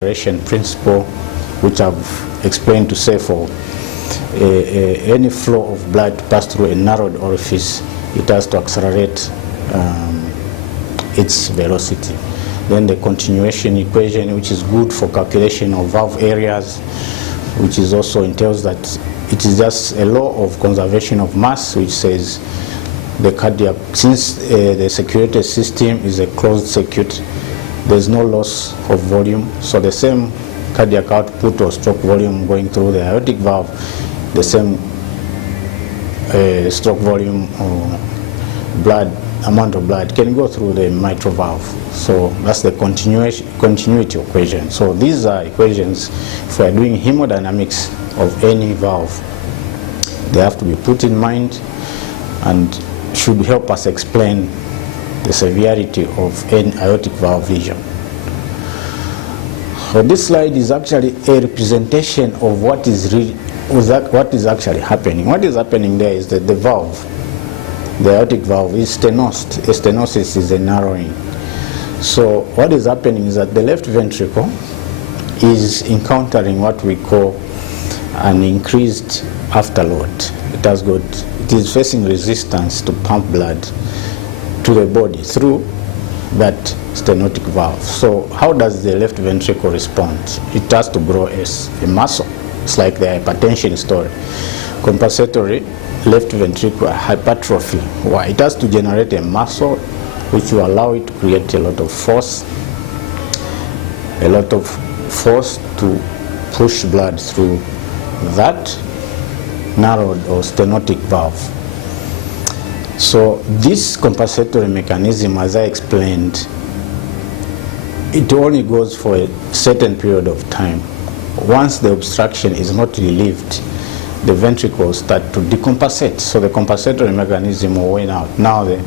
principle, which I've explained to say for any flow of blood to pass through a narrowed orifice, it has to accelerate its velocity. Then the continuation equation, which is good for calculation of valve areas, which is also entails that it is just a law of conservation of mass, which says the cardiac, since the circulatory system is a closed circuit, there's no loss of volume, so the same cardiac output or stroke volume going through the aortic valve, the same stroke volume or amount of blood can go through the mitral valve. So that's the continuity equation. So these are equations, if we are doing hemodynamics of any valve, they have to be put in mind and should help us explain the severity of an aortic valve lesion. So this slide is actually a representation of what is actually happening. What is happening there is that the valve, the aortic valve, is stenosed. A stenosis is a narrowing. So what is happening is that the left ventricle is encountering what we call an increased afterload. It is facing resistance to pump blood to the body through that stenotic valve. So how does the left ventricle respond? It has to grow as a muscle. It's like the hypertension story. Compensatory left ventricular hypertrophy. Why? It has to generate a muscle which will allow it to create a lot of force to push blood through that narrowed or stenotic valve. So this compensatory mechanism, as I explained, it only goes for a certain period of time. Once the obstruction is not relieved, the ventricles start to decompensate. So the compensatory mechanism will wane out. Now the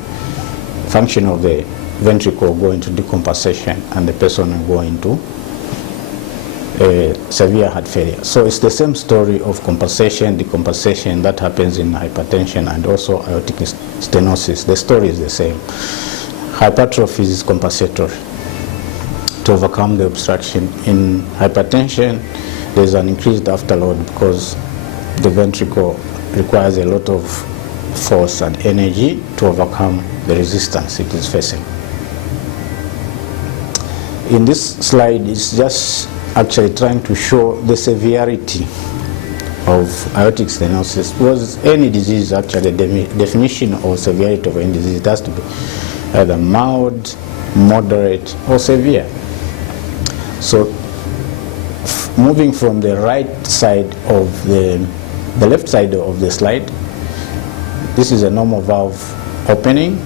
function of the ventricle will go into decompensation and the person will go into severe heart failure. So it's the same story of compensation, decompensation that happens in hypertension and also aortic stenosis. The story is the same. Hypertrophy is compensatory to overcome the obstruction. In hypertension, there's an increased afterload because the ventricle requires a lot of force and energy to overcome the resistance it is facing. In this slide, it's just actually trying to show the severity of aortic stenosis, because any disease, actually the definition of severity of any disease, it has to be either mild, moderate or severe. So moving from the right side of the left side of the slide, this is a normal valve opening.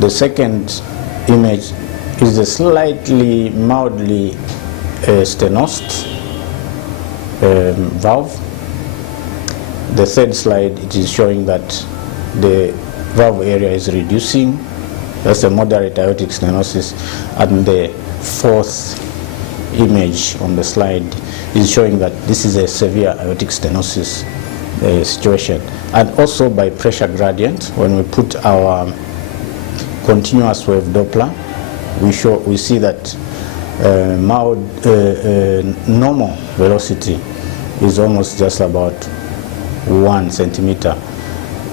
The second image is a slightly mildly stenosed valve. The third slide, it is showing that the valve area is reducing. That's a moderate aortic stenosis. And the fourth image on the slide is showing that this is a severe aortic stenosis situation. And also by pressure gradient, when we put our continuous wave Doppler, we see that normal velocity is almost just about 1 centimeter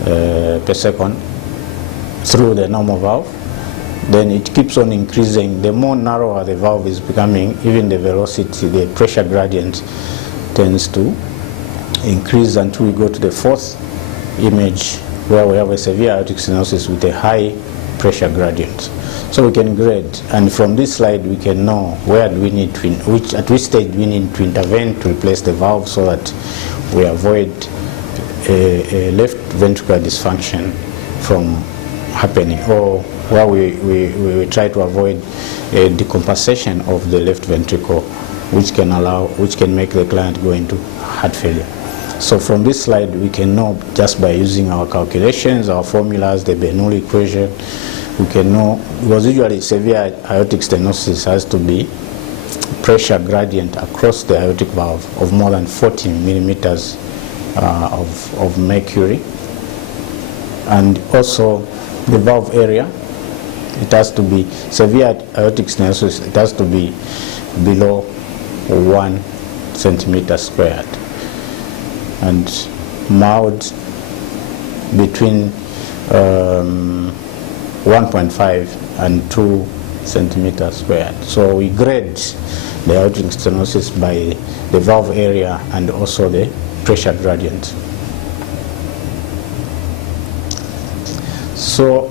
per second through the normal valve. Then it keeps on increasing. The more narrower the valve is becoming, even the velocity, the pressure gradient tends to increase until we go to the fourth image, where we have a severe aortic stenosis with a high pressure gradient. So we can grade, and from this slide we can know where do we need to, at which stage we need to intervene to replace the valve so that we avoid a left ventricular dysfunction from happening, or where we try to avoid a decompensation of the left ventricle, which can make the client go into heart failure. So from this slide we can know, just by using our calculations, our formulas, the Bernoulli equation, we can know, because usually severe aortic stenosis has to be pressure gradient across the aortic valve of more than 40 millimeters of mercury. And also the valve area It has to be severe aortic stenosis. It has to be below 1 centimeter squared, and mild between 1.5 and 2 centimeters squared. So we grade the aortic stenosis by the valve area and also the pressure gradient. So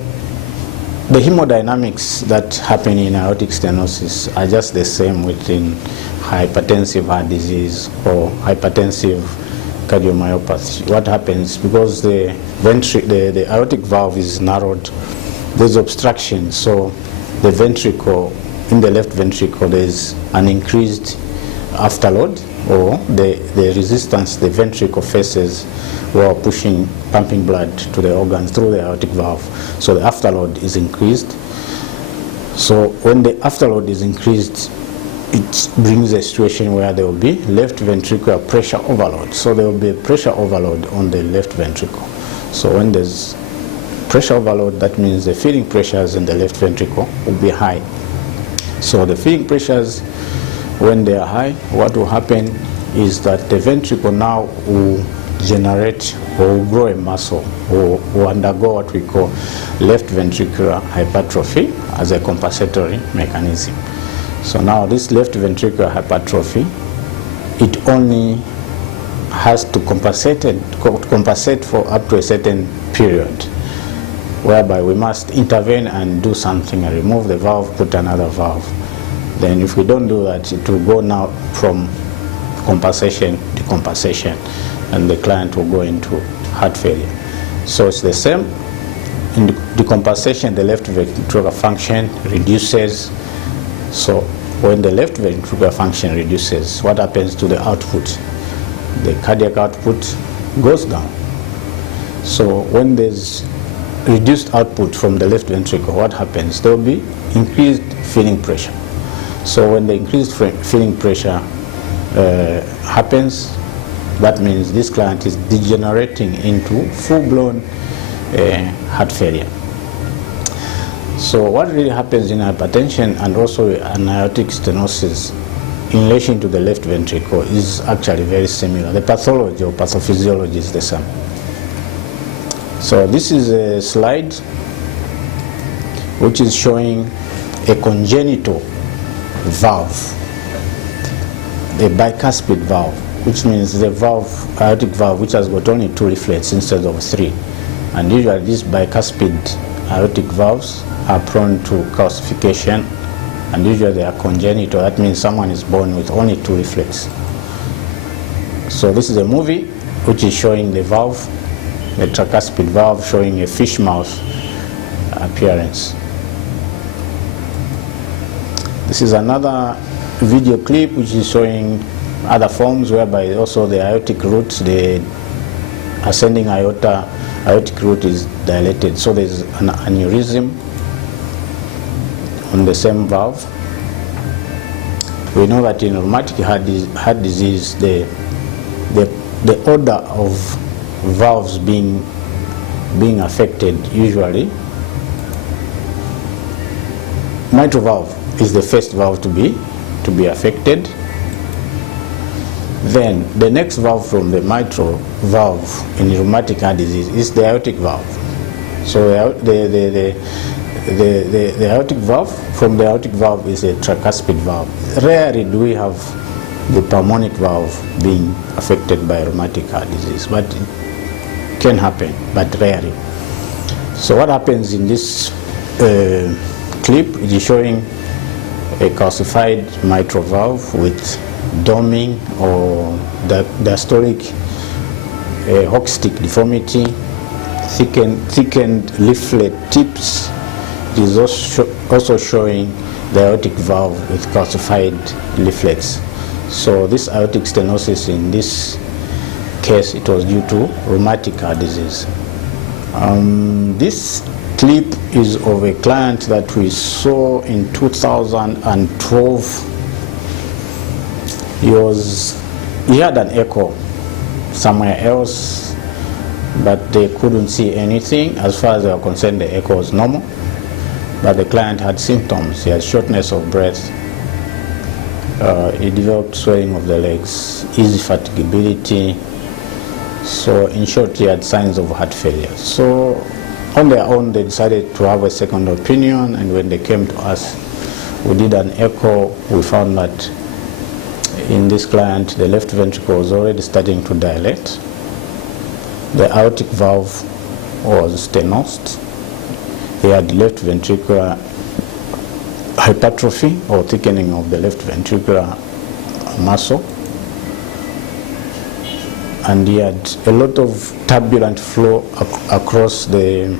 the hemodynamics that happen in aortic stenosis are just the same within hypertensive heart disease or hypertensive cardiomyopathy. What happens, because the aortic valve is narrowed, there's obstruction, so the ventricle, in the left ventricle, there's an increased afterload, or the resistance the ventricle faces while pumping blood to the organs through the aortic valve. So the afterload is increased. So when the afterload is increased, it brings a situation where there will be left ventricular pressure overload. So there will be a pressure overload on the left ventricle. So when there's pressure overload, that means the feeding pressures in the left ventricle will be high. So the feeding pressures, when they are high, what will happen is that the ventricle now will generate or will grow a muscle or will undergo what we call left ventricular hypertrophy as a compensatory mechanism. So now this left ventricular hypertrophy, it only has to compensate for up to a certain period, whereby we must intervene and do something and remove the valve, put another valve. Then if we don't do that, it will go now from compensation to compensation, and the client will go into heart failure. So it's the same. In the compensation, the left ventricular function reduces. So when the left ventricular function reduces, what happens to the output? The cardiac output goes down. So when there's reduced output from the left ventricle, what happens? There will be increased feeding pressure. So when the increased feeding pressure happens, that means this client is degenerating into full-blown heart failure. So what really happens in hypertension and also an aortic stenosis in relation to the left ventricle is actually very similar. The pathology or pathophysiology is the same. So this is a slide which is showing a congenital valve, a bicuspid valve, which means the valve, aortic valve, which has got only 2 leaflets instead of 3. And usually these bicuspid aortic valves are prone to calcification, and usually they are congenital. That means someone is born with only 2 leaflets. So this is a movie which is showing the valve, the tricuspid valve, showing a fish mouth appearance. This is another video clip which is showing other forms whereby also the aortic root, the ascending aortic root is dilated. So there's an aneurysm on the same valve. We know that in rheumatic heart disease, the order of valves being affected, usually mitral valve is the first valve to be affected. Then the next valve from the mitral valve in rheumatic heart disease is the aortic valve. So the aortic valve, from the aortic valve is a tricuspid valve. Rarely do we have the pulmonic valve being affected by rheumatic heart disease, but it can happen, but rarely. So what happens in this clip, it is showing a calcified mitral valve with doming or diastolic hock stick deformity, thickened leaflet tips. It is also showing the aortic valve with calcified leaflets. So this aortic stenosis, in this case, it was due to rheumatic heart disease. This clip is of a client that we saw in 2012. He had an echo somewhere else, but they couldn't see anything. As far as they were concerned, the echo was normal. but the client had symptoms. He had shortness of breath. He developed swelling of the legs, easy fatigability. So in short, he had signs of heart failure. So on their own, they decided to have a second opinion, and when they came to us, we did an echo. We found that in this client, the left ventricle was already starting to dilate. The aortic valve was stenosed. He had left ventricular hypertrophy or thickening of the left ventricular muscle. And he had a lot of turbulent flow across this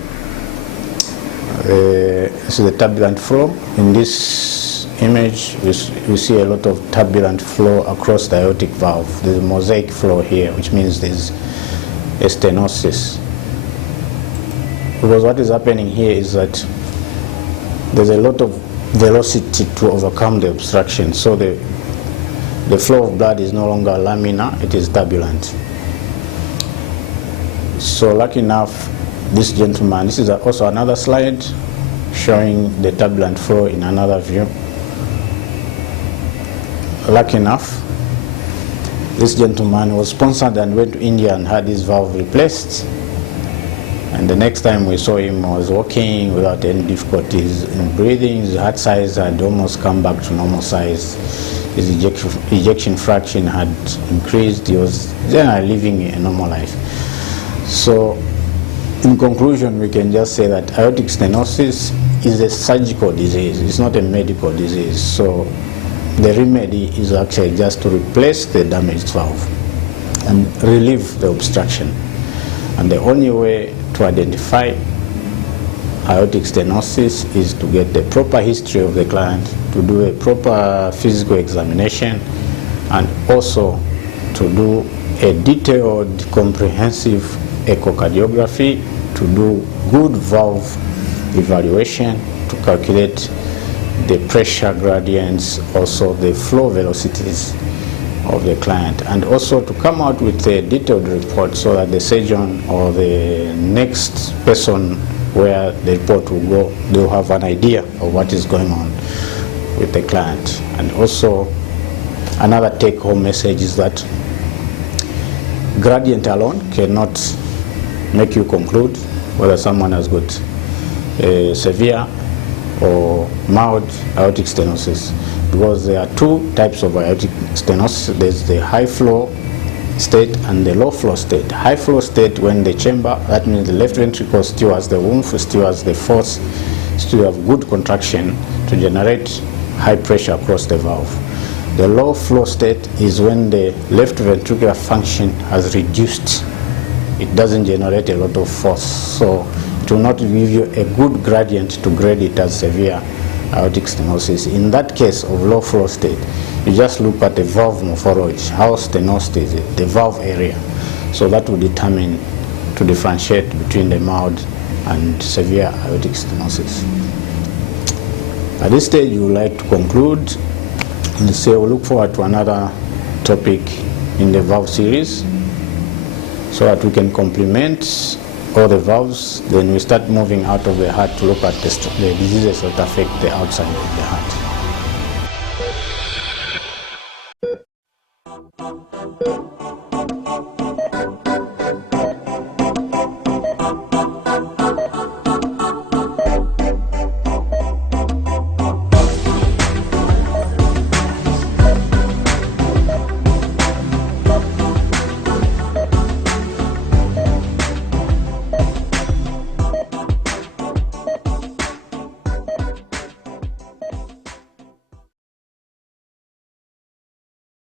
is the turbulent flow. In this image, we see a lot of turbulent flow across the aortic valve. There's a mosaic flow here, which means there's a stenosis. Because what is happening here is that there's a lot of velocity to overcome the obstruction. So the flow of blood is no longer laminar, it is turbulent. So lucky enough, this gentleman, this is also another slide showing the turbulent flow in another view. Lucky enough, this gentleman was sponsored and went to India and had his valve replaced. And the next time we saw him, he was walking without any difficulties in breathing. His heart size had almost come back to normal size. His ejection fraction had increased. He was generally living a normal life. So in conclusion, we can just say that aortic stenosis is a surgical disease. It's not a medical disease. So the remedy is actually just to replace the damaged valve and relieve the obstruction. And the only way to identify aortic stenosis is to get the proper history of the client, to do a proper physical examination, and also to do a detailed, comprehensive echocardiography, to do good valve evaluation, to calculate the pressure gradients, also the flow velocities of the client, and also to come out with a detailed report so that the surgeon or the next person where the report will go, they'll have an idea of what is going on with the client. And also another take-home message is that gradient alone cannot make you conclude whether someone has got severe or mild aortic stenosis, because there are two types of aortic stenosis. There's the high flow state and the low flow state. High flow state, when the chamber, that means the left ventricle still has the oomph, still has the force, still have good contraction to generate high pressure across the valve. The low flow state is when the left ventricular function has reduced. It doesn't generate a lot of force, so it will not give you a good gradient to grade it as severe aortic stenosis. In that case of low flow state, you just look at the valve morphology, how stenosed is it, the valve area. So that will determine to differentiate between the mild and severe aortic stenosis. At this stage, we would like to conclude and say we'll look forward to another topic in the valve series so that we can complement all the valves. Then we start moving out of the heart to look at the diseases that affect the outside of the heart.